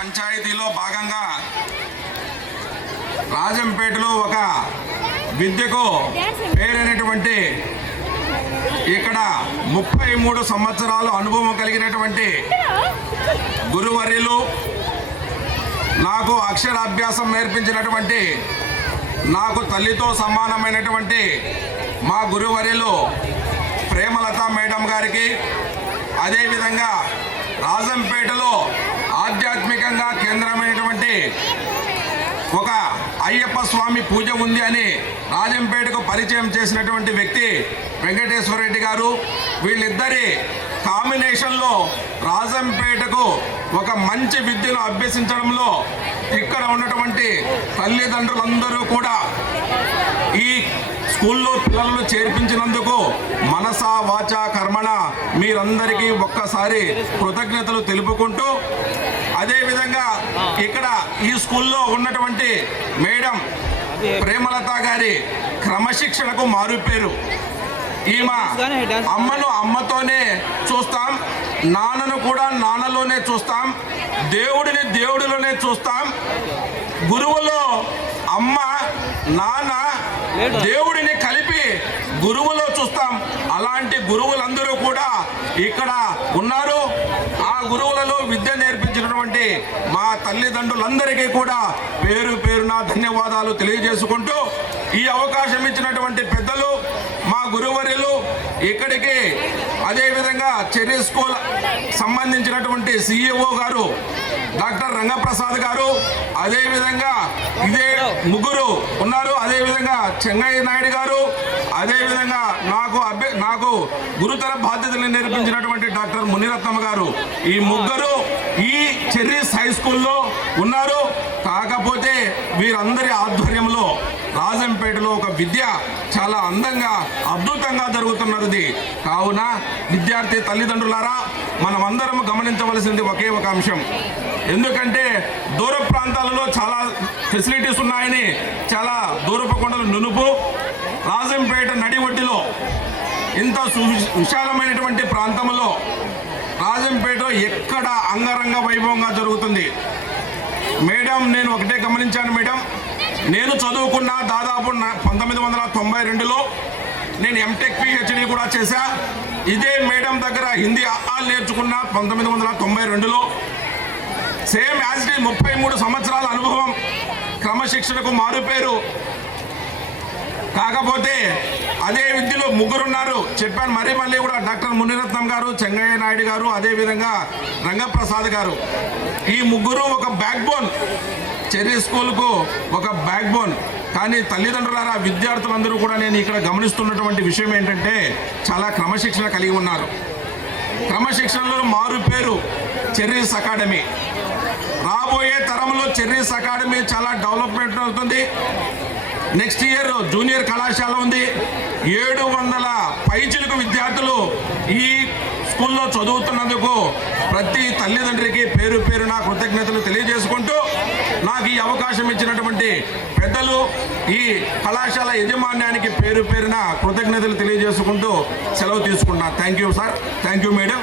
పంచాయతీలో భాగంగా రాజంపేటలో ఒక విద్యకు పేరైనటువంటి ఇక్కడ 33 సంవత్సరాలు అనుభవం కలిగినటువంటి గురువర్యులు నాకు అక్షరాభ్యాసం నేర్పించినటువంటి నాకు తల్లితో సమానమైనటువంటి మా గురువర్యులు ప్రేమలత మేడం గారికి, అదేవిధంగా రాజంపేటలో ఆధ్యాత్మికంగా కేంద్రమైనటువంటి ఒక అయ్యప్ప స్వామి పూజ ఉంది అని రాజంపేటకు పరిచయం చేసినటువంటి వ్యక్తి వెంకటేశ్వర రెడ్డి గారు. వీళ్ళిద్దరి కాంబినేషన్లో రాజంపేటకు ఒక మంచి విద్యను అభ్యసించడంలో ఇక్కడ ఉన్నటువంటి తల్లిదండ్రులందరూ కూడా ఈ స్కూల్లో పిల్లలను చేర్పించినందుకు మనసా వాచా కర్మణ మీరందరికీ ఒక్కసారి కృతజ్ఞతలు తెలుపుకుంటూ, అదేవిధంగా ఇక్కడ ఈ స్కూల్లో ఉన్నటువంటి మేడం ప్రేమలత గారి క్రమశిక్షణకు మారుపేరు. ఈమె అమ్మను అమ్మతోనే చూస్తాం, నాన్నను కూడా నాన్నలోనే చూస్తాం, దేవుడిని దేవుడిలోనే చూస్తాం. గురువులో అమ్మ నాన్న దేవుడిని కలిపి గురువులో చూస్తాం. అలాంటి గురువులందరూ కూడా ఇక్కడ ఉన్నారు. ఆ గురువులలో విద్య నేర్పించినటువంటి మా తల్లిదండ్రులందరికీ కూడా పేరు పేరున ధన్యవాదాలు తెలియజేసుకుంటూ, ఈ అవకాశం ఇచ్చినటువంటి పెద్దలు మా గురువర్యులు ఇక్కడికి, అదేవిధంగా చెర్రీ స్కూల్ సంబంధించినటువంటి సిఇఓ గారు డాక్టర్ రంగప్రసాద్ గారు, అదేవిధంగా ఇదే ముగ్గురు ఉన్నారు, అదేవిధంగా చెంగయ్య నాయుడు గారు, అదేవిధంగా నాకు గురుతర బాధ్యతలు నేర్పించినటువంటి డాక్టర్ మునిరత్నమ్మ గారు, ఈ ముగ్గురు ఈ చెర్రీస్ హై స్కూల్లో ఉన్నారు. కాకపోతే వీరందరి ఆధ్వర్యంలో రాజంపేటలో ఒక విద్య చాలా అందంగా అద్భుతంగా జరుగుతున్నది. కావున విద్యార్థి తల్లిదండ్రులారా, మనమందరం గమనించవలసింది ఒకే ఒక అంశం. ఎందుకంటే దూర ప్రాంతాలలో చాలా ఫెసిలిటీస్ ఉన్నాయని, చాలా దూరపు కొండలు నునుపు, రాజంపేట నడి ఒడ్డులో ఇంత విశాలమైనటువంటి ప్రాంతంలో రాజంపేట ఎక్కడ అంగరంగ వైభవంగా జరుగుతుంది. మేడం, నేను ఒకటే గమనించాను మేడం, నేను చదువుకున్న దాదాపు 1992లో నేను ఎంటెక్ పిహెచ్డి కూడా చేశా. ఇదే మేడం దగ్గర హిందీ ఆల్ నేర్చుకున్న 1992లో. సేమ్ యాజ్ ఇట్ ఈజ్ 33 సంవత్సరాల అనుభవం, క్రమశిక్షణకు మారుపేరు. కాకపోతే అదే విద్యలో ముగ్గురున్నారు చెప్పాను. మళ్ళీ కూడా డాక్టర్ మునిరత్నం గారు, చెంగయ్య నాయుడు గారు, అదేవిధంగా రంగప్రసాద్ గారు, ఈ ముగ్గురు ఒక బ్యాక్ బోన్, చెర్రీ స్కూల్కు ఒక బ్యాక్ బోన్. కానీ తల్లిదండ్రులారా, విద్యార్థులందరూ కూడా నేను ఇక్కడ గమనిస్తున్నటువంటి విషయం ఏంటంటే చాలా క్రమశిక్షణ కలిగి ఉన్నారు. క్రమశిక్షణలో మారు పేరు చెర్రీస్ అకాడమీ. రాబోయే తరంలో చెర్రీస్ అకాడమీ చాలా డెవలప్మెంట్ అవుతుంది. నెక్స్ట్ ఇయర్ జూనియర్ కళాశాల ఉంది. 700 పైచిలకు విద్యార్థులు ఈ స్కూల్లో చదువుతున్నందుకు ప్రతి తల్లిదండ్రికి పేరు పేరున కృతజ్ఞతలు తెలియజేసుకుంటూ, నాకు ఈ అవకాశం ఇచ్చినటువంటి పెద్దలు, ఈ కళాశాల యజమాన్యానికి పేరు పేరున కృతజ్ఞతలు తెలియజేసుకుంటూ సెలవు తీసుకుంటున్నాను. Thank you sir, thank you madam.